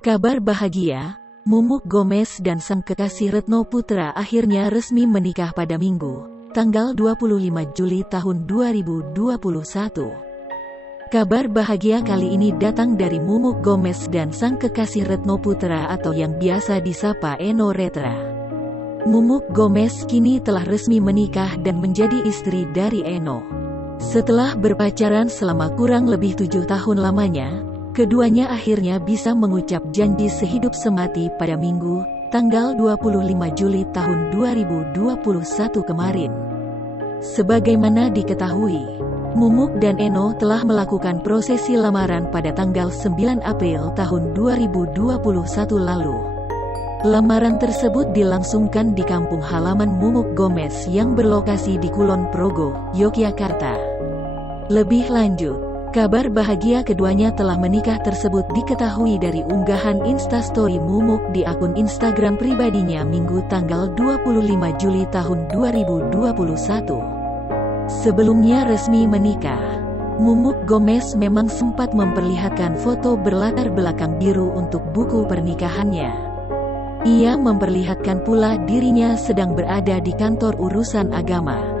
Kabar bahagia, Mumuk Gomez dan sang kekasih Retno Putra akhirnya resmi menikah pada Minggu, tanggal 25 Juli tahun 2021. Kabar bahagia kali ini datang dari Mumuk Gomez dan sang kekasih Retno Putra atau yang biasa disapa Eno Retra. Mumuk Gomez kini telah resmi menikah dan menjadi istri dari Eno. Setelah berpacaran selama kurang lebih 7 tahun lamanya, keduanya akhirnya bisa mengucap janji sehidup semati pada Minggu, tanggal 25 Juli tahun 2021 kemarin. Sebagaimana diketahui, Mumuk dan Eno telah melakukan prosesi lamaran pada tanggal 9 April tahun 2021 lalu. Lamaran tersebut dilangsungkan di kampung halaman Mumuk Gomez yang berlokasi di Kulon Progo, Yogyakarta. Lebih lanjut, kabar bahagia keduanya telah menikah tersebut diketahui dari unggahan Instastory Mumuk di akun Instagram pribadinya Minggu tanggal 25 Juli tahun 2021. Sebelumnya resmi menikah, Mumuk Gomez memang sempat memperlihatkan foto berlatar belakang biru untuk buku pernikahannya. Ia memperlihatkan pula dirinya sedang berada di kantor urusan agama.